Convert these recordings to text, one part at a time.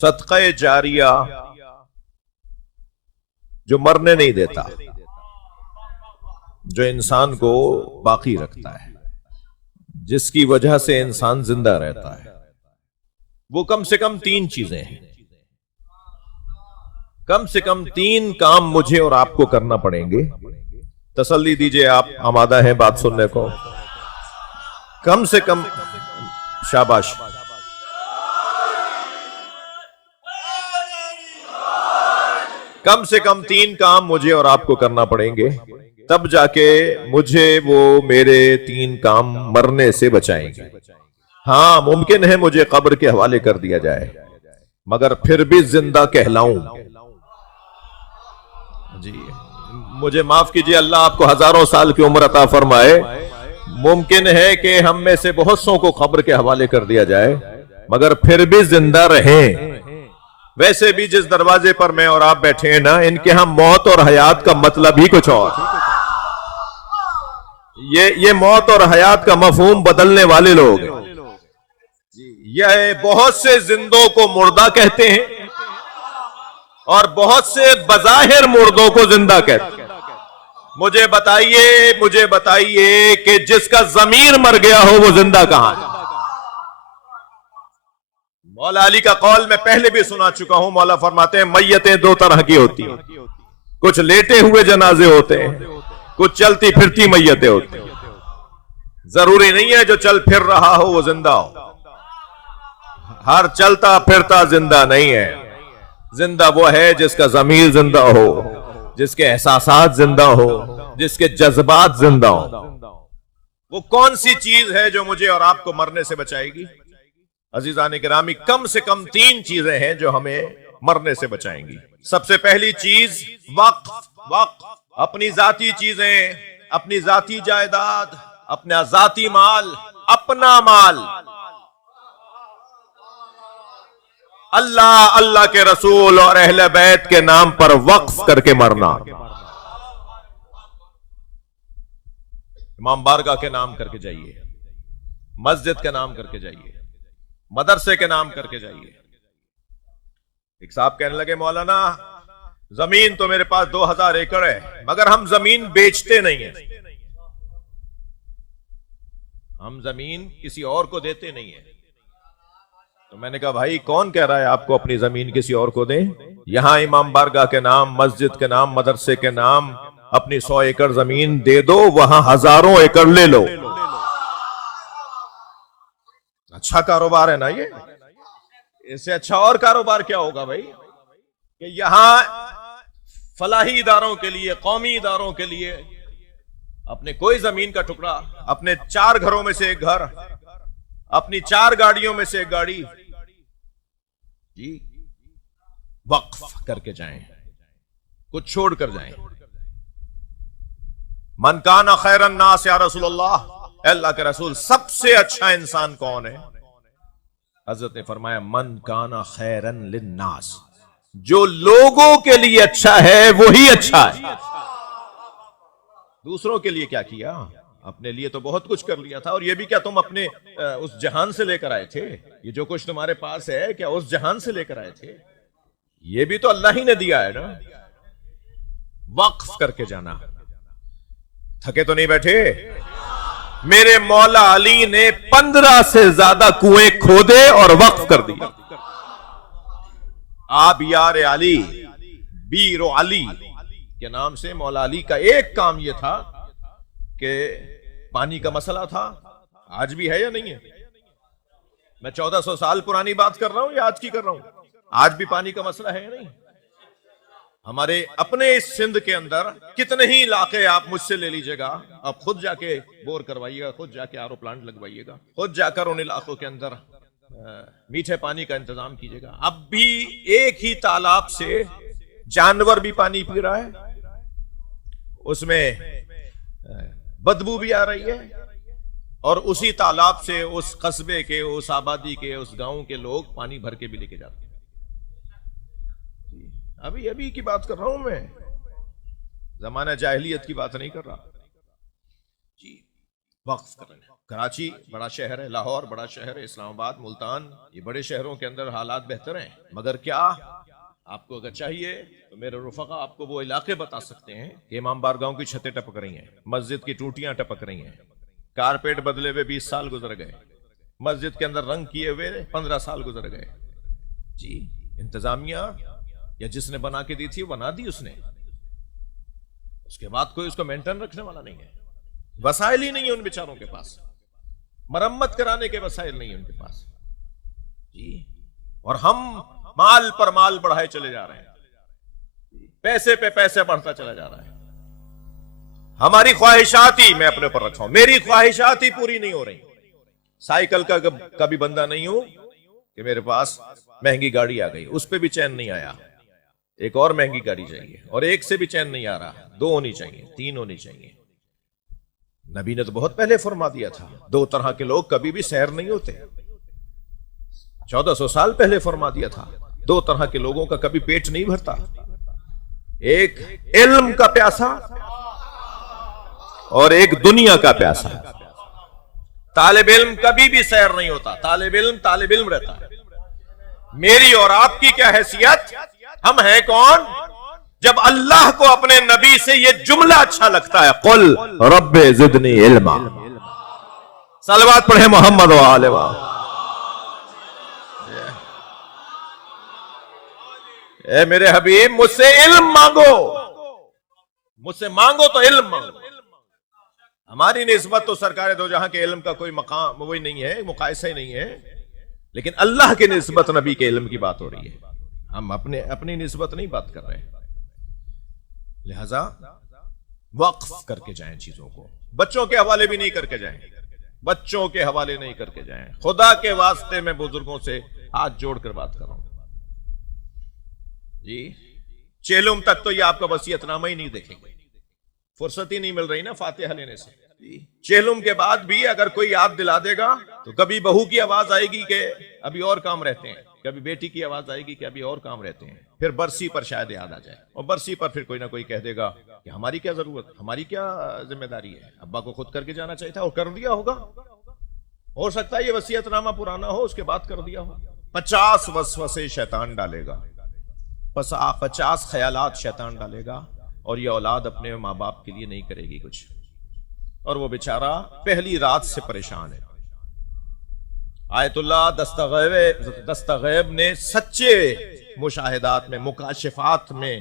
صدقہ جاریہ جو مرنے نہیں دیتا، جو انسان کو باقی رکھتا ہے، جس کی وجہ سے انسان زندہ رہتا ہے، وہ کم سے کم تین چیزیں ہیں۔ کم سے کم تین کام مجھے اور آپ کو کرنا پڑیں گے۔ تسلی دیجئے، آپ آمادہ ہیں بات سننے کو؟ کم سے کم، شاباش، کم سے کم تین کام مجھے اور آپ کو کرنا پڑیں گے، تب جا کے مجھے وہ میرے تین کام مرنے سے بچائیں گے۔ ہاں، ممکن ہے مجھے قبر کے حوالے کر دیا جائے، مگر پھر بھی زندہ کہلاؤں۔ جی مجھے معاف کیجئے، اللہ آپ کو ہزاروں سال کی عمر عطا فرمائے۔ ممکن ہے کہ ہم میں سے بہت سوں کو قبر کے حوالے کر دیا جائے، مگر پھر بھی زندہ رہیں۔ ویسے بھی جس دروازے پر میں اور آپ بیٹھے ہیں نا، ان کے ہاں موت اور حیات کا مطلب ہی کچھ اور۔ یہ موت اور حیات کا مفہوم بدلنے والے لوگ ہیں۔ یہ بہت سے زندوں کو مردہ کہتے ہیں اور بہت سے بظاہر مردوں کو زندہ کہتے ہیں۔ مجھے بتائیے کہ جس کا ضمیر مر گیا ہو وہ زندہ کہاں ہے؟ مولا علی کا قول میں پہلے بھی سنا چکا ہوں۔ مولا فرماتے ہیں میتیں دو طرح کی ہوتی ہیں، کچھ لیٹے ہوئے جنازے ہوتے ہیں، کچھ چلتی پھرتی میتیں ہوتی ہیں۔ ضروری نہیں ہے جو چل پھر رہا ہو وہ زندہ ہو، ہر چلتا پھرتا زندہ نہیں ہے۔ زندہ وہ ہے جس کا ضمیر زندہ ہو، جس کے احساسات زندہ ہو، جس کے جذبات زندہ ہو۔ وہ کون سی چیز ہے جو مجھے اور آپ کو مرنے سے بچائے گی؟ عزیزان گرامی، کم سے کم تین چیزیں ہیں جو ہمیں مرنے سے بچائیں گی۔ سب سے پہلی چیز وقت، اپنی ذاتی چیزیں، اپنی ذاتی جائیداد، اپنا ذاتی مال، اپنا مال اللہ کے رسول اور اہل بیت کے نام پر وقف کر کے مرنا۔ امام بارگاہ کے نام کر کے جائیے، مسجد کے نام کر کے جائیے، مدرسے کے نام کر کے جائیے۔ ایک صاحب کہنے لگے مولانا زمین تو میرے پاس 2000 ایکڑ ہے، مگر ہم زمین بیچتے نہیں ہیں، ہم زمین کسی اور کو دیتے نہیں ہیں۔ تو میں نے کہا بھائی کون کہہ رہا ہے آپ کو اپنی زمین کسی اور کو دیں؟ یہاں امام بارگاہ کے نام، مسجد کے نام، مدرسے کے نام اپنی 100 ایکڑ زمین دے دو، وہاں ہزاروں ایکڑ لے لو۔ اچھا کاروبار ہے نا یہ؟ اس سے اچھا اور کاروبار کیا ہوگا بھائی؟ کہ یہاں فلاحی اداروں کے لیے، قومی اداروں کے لیے اپنے کوئی زمین کا ٹکڑا، اپنے 4 گھروں میں سے ایک گھر، اپنی 4 گاڑیوں میں سے ایک گاڑی جی وقف کر کے جائیں، کچھ چھوڑ کر جائیں۔ من کان خیر الناس یا رسول اللہ، اے اللہ کے رسول سب سے اچھا انسان کون ہے؟ حضرت نے فرمایا من کان خیرا للناس، جو لوگوں کے لیے اچھا ہے وہی اچھا ہے۔ دوسروں کے لیے کیا کیا؟ اپنے لیے تو بہت کچھ کر لیا تھا، اور یہ بھی کیا تم اپنے اس جہان سے لے کر آئے تھے؟ یہ جو کچھ تمہارے پاس ہے کیا اس جہان سے لے کر آئے تھے؟ یہ بھی تو اللہ ہی نے دیا ہے نا۔ وقف کر کے جانا۔ تھکے تو نہیں بیٹھے؟ میرے مولا علی نے 15 سے زیادہ کنویں کھودے اور وقف کر دیا۔ آپ یار علی، بیر علی کے نام سے مولا علی کا ایک کام یہ تھا کہ پانی کا مسئلہ تھا، آج بھی ہے یا نہیں ہے؟ میں 1400 سال پرانی بات کر رہا ہوں یا آج کی کر رہا ہوں؟ آج بھی پانی کا مسئلہ ہے یا نہیں؟ ہمارے اپنے اس سندھ کے اندر کتنے ہی علاقے آپ مجھ سے لے لیجئے گا، آپ خود جا کے بور کروائیے گا، خود جا کے آر او پلانٹ لگوائیے گا، خود جا کر ان علاقوں کے اندر میٹھے پانی کا انتظام کیجئے گا۔ اب بھی ایک ہی تالاب سے جانور بھی پانی پی رہا ہے، اس میں بدبو بھی آ رہی ہے، اور اسی تالاب سے اس قصبے کے، اس آبادی کے، اس گاؤں کے لوگ پانی بھر کے بھی لے کے جاتے ہیں۔ ابھی کی بات کر رہا ہوں میں، زمانہ جاہلیت کی بات نہیں کر رہا۔ جی وقف کریں. کراچی بڑا شہر ہے، لاہور بڑا شہر ہے، اسلام آباد، ملتان، یہ بڑے شہروں کے اندر حالات بہتر ہیں، مگر کیا آپ کو اگر چاہیے تو میرے رفقا آپ کو وہ علاقے بتا سکتے ہیں کہ امام بارگاہوں کی چھتیں ٹپک رہی ہیں، مسجد کی ٹوٹیاں ٹپک رہی ہیں، کارپیٹ بدلے ہوئے 20 سال گزر گئے، مسجد کے اندر رنگ کیے ہوئے 15 سال گزر گئے. جی انتظامیہ یا جس نے بنا کے دی تھی بنا دی اس نے، اس کے بعد کوئی اس کو مینٹین رکھنے والا نہیں ہے. وسائل ہی نہیں ہے ان بیچاروں کے پاس، مرمت کرانے کے وسائل نہیں ہیں ان کے پاس. جی اور ہم مال پر مال بڑھائے چلے جا رہے ہیں، پیسے پہ پیسے بڑھتا چلا جا رہا ہے. ہماری خواہشات ہی میں اپنے اوپر رکھا ہوں، میری خواہشات ہی پوری نہیں ہو رہی. سائیکل کا کبھی بندہ نہیں ہوں کہ میرے پاس مہنگی گاڑی آ گئی، اس پہ بھی چین نہیں آیا، ایک اور مہنگی گاڑی چاہیے، اور ایک سے بھی چین نہیں آ رہا، 2 ہونی چاہیے، 3 ہونی چاہیے. نبی نے تو بہت پہلے فرما دیا تھا 2 طرح کے لوگ کبھی بھی سیر نہیں ہوتے. 1400 سال پہلے فرما دیا تھا 2 طرح کے لوگوں کا کبھی پیٹ نہیں بھرتا، ایک علم کا پیاسا اور ایک دنیا کا پیاسا. طالب علم کبھی بھی سیر نہیں ہوتا، طالب علم رہتا ہے. میری اور آپ کی کیا حیثیت؟ ہم ہیں کون؟ جب اللہ کو اپنے نبی سے یہ جملہ اچھا لگتا ہے، قل رب زدنی علما. صلوات پڑھیں محمد و آل و. اے میرے حبیب مجھ سے علم مانگو، مجھ سے مانگو تو علم مانگو. ہماری نسبت تو سرکار دو جہاں کے علم کا کوئی مقام وہی نہیں ہے، مقایسہ ہی نہیں ہے، لیکن اللہ کے نسبت نبی کے علم کی بات ہو رہی ہے. ہم اپنی نسبت نہیں بات کر رہے. لہذا وقف کر کے جائیں چیزوں کو، بچوں کے حوالے بھی نہیں کر کے جائیں، بچوں کے حوالے نہیں کر کے جائیں. خدا کے واسطے میں بزرگوں سے ہاتھ جوڑ کر بات کر رہا ہوں. جی چیلم تک تو یہ آپ کا وصیت نامہ ہی نہیں دیکھیں گے، فرصت ہی نہیں مل رہی نا فاتحہ لینے سے. چیلم کے بعد بھی اگر کوئی یاد دلا دے گا تو کبھی بہو کی آواز آئے گی کہ ابھی اور کام رہتے ہیں، کبھی بیٹی کی آواز آئے گی کہ ابھی اور کام رہتے ہیں، پھر برسی پر شاید یاد آ جائے، اور برسی پر پھر کوئی نہ کوئی کہہ دے گا کہ ہماری کیا ضرورت، ہماری کیا ذمہ داری ہے، ابا کو خود کر کے جانا چاہیے تھا اور کر دیا ہوگا. ہو سکتا ہے یہ وصیت نامہ پرانا ہو، اس کے بعد کر دیا ہو. 50 وسوسے شیطان ڈالے گا، 50 خیالات شیطان ڈالے گا، اور یہ اولاد اپنے ماں باپ کے لیے نہیں کرے گی کچھ، اور وہ بیچارہ پہلی رات سے پریشان ہے. آیت اللہ دستغیب نے سچے مشاہدات میں، مکاشفات میں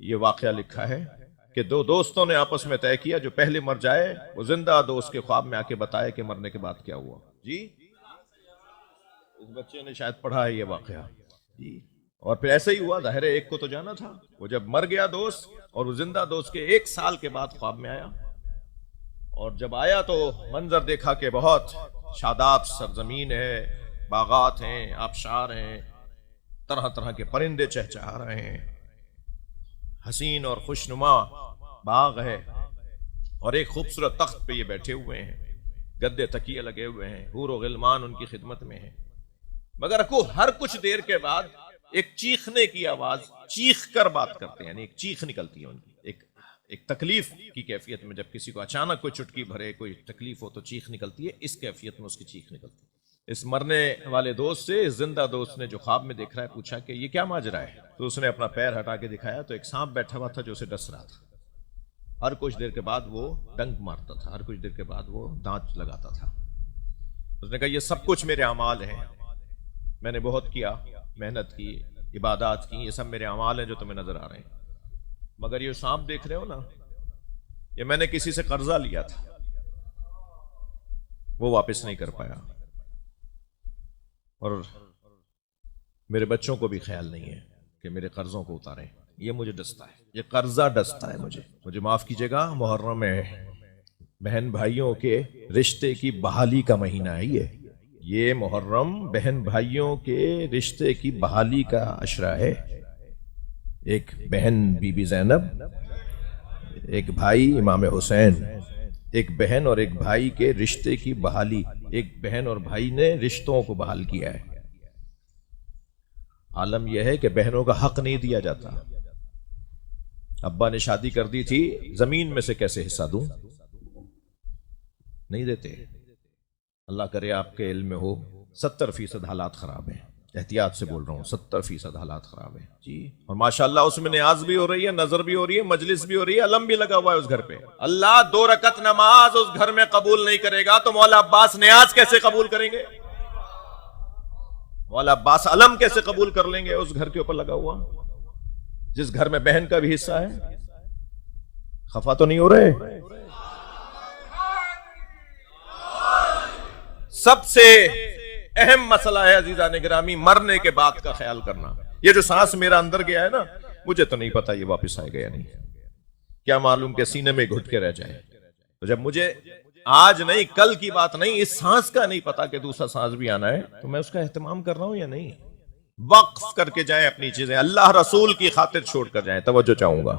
یہ واقعہ لکھا ہے کہ 2 دوستوں نے آپس میں طے کیا جو پہلے مر جائے وہ زندہ دوست کے خواب میں آ کے بتائے کہ مرنے کے بعد کیا ہوا. جی اس بچے نے شاید پڑھا ہے یہ واقعہ. جی اور پھر ایسا ہی ہوا، ظاہر ہے ایک کو تو جانا تھا. وہ جب مر گیا دوست، اور وہ زندہ دوست کے 1 سال کے بعد خواب میں آیا، اور جب آیا تو منظر دیکھا کہ بہت شاداب سرزمین ہے، باغات ہیں، آبشار ہیں، طرح طرح کے پرندے چہچہا رہے ہیں، حسین اور خوشنما باغ ہے، اور ایک خوبصورت تخت پہ یہ بیٹھے ہوئے ہیں، گدے تکیے لگے ہوئے ہیں، حور و غلمان ان کی خدمت میں ہیں. مگر ہر کچھ دیر کے بعد ایک چیخنے کی آواز، چیخ کر بات کرتے ہیں، یعنی ایک چیخ نکلتی ہے ان کی، ایک تکلیف کی کیفیت میں. جب کسی کو اچانک کوئی چٹکی بھرے، کوئی تکلیف ہو تو چیخ نکلتی ہے، اس کیفیت میں اس کی چیخ نکلتی ہے. اس مرنے والے دوست سے اس زندہ دوست نے جو خواب میں دیکھ رہا ہے پوچھا کہ یہ کیا ماجرا ہے؟ تو اس نے اپنا پیر ہٹا کے دکھایا تو ایک سانپ بیٹھا ہوا تھا جو اسے ڈس رہا تھا. ہر کچھ دیر کے بعد وہ ڈنک مارتا تھا، ہر کچھ دیر کے بعد وہ دانت لگاتا تھا. اس نے کہا یہ سب کچھ میرے اعمال ہیں، میں نے بہت کیا، محنت کی، عبادات کی، یہ سب میرے اعمال ہیں جو تمہیں نظر آ رہے ہیں. مگر یہ سانپ دیکھ رہے ہو نا، یہ میں نے کسی سے قرضہ لیا تھا، وہ واپس نہیں کر پایا، اور میرے بچوں کو بھی خیال نہیں ہے کہ میرے قرضوں کو اتاریں. یہ مجھے ڈستا ہے، یہ قرضہ ڈستا ہے مجھے معاف کیجیے گا. محرم ہے، بہن بھائیوں کے رشتے کی بحالی کا مہینہ ہے. یہ محرم بہن بھائیوں کے رشتے کی بحالی کا عشرہ ہے. ایک بہن بی بی زینب، ایک بھائی امام حسین، ایک بہن اور ایک بھائی کے رشتے کی بحالی. ایک بہن اور بھائی نے رشتوں کو بحال کیا ہے. عالم یہ ہے کہ بہنوں کا حق نہیں دیا جاتا. ابا نے شادی کر دی تھی، زمین میں سے کیسے حصہ دوں؟ نہیں دیتے. اللہ کرے آپ کے علم میں ہو 70% حالات خراب ہیں. احتیاط سے بول رہا ہوں، 70% حالات خراب ہیں جی. اور ماشاءاللہ اس میں نیاز بھی ہو رہی ہے، نظر بھی ہو رہی ہے، مجلس بھی ہو رہی ہے، علم بھی لگا ہوا ہے اس گھر پہ. اللہ 2 رکعت نماز اس گھر میں قبول نہیں کرے گا تو مولا عباس نیاز کیسے قبول کریں گے؟ مولا عباس علم کیسے قبول کر لیں گے اس گھر کے اوپر لگا ہوا، جس گھر میں بہن کا بھی حصہ ہے؟ خفا تو نہیں ہو رہے؟ سب سے اہم مسئلہ ہے عزیزان گرامی مرنے کے بعد کا خیال کرنا. یہ جو سانس میرا اندر گیا ہے نا، مجھے تو نہیں پتا یہ واپس آئے گا یا نہیں. کیا معلوم کہ سینے میں گھٹ کے رہ جائے. تو جب مجھے آج نہیں کل کی بات نہیں، اس سانس کا نہیں پتا کہ دوسرا سانس بھی آنا ہے، تو میں اس کا اہتمام کر رہا ہوں یا نہیں؟ وقف کر کے جائیں اپنی چیزیں، اللہ رسول کی خاطر چھوڑ کر جائیں. توجہ چاہوں گا.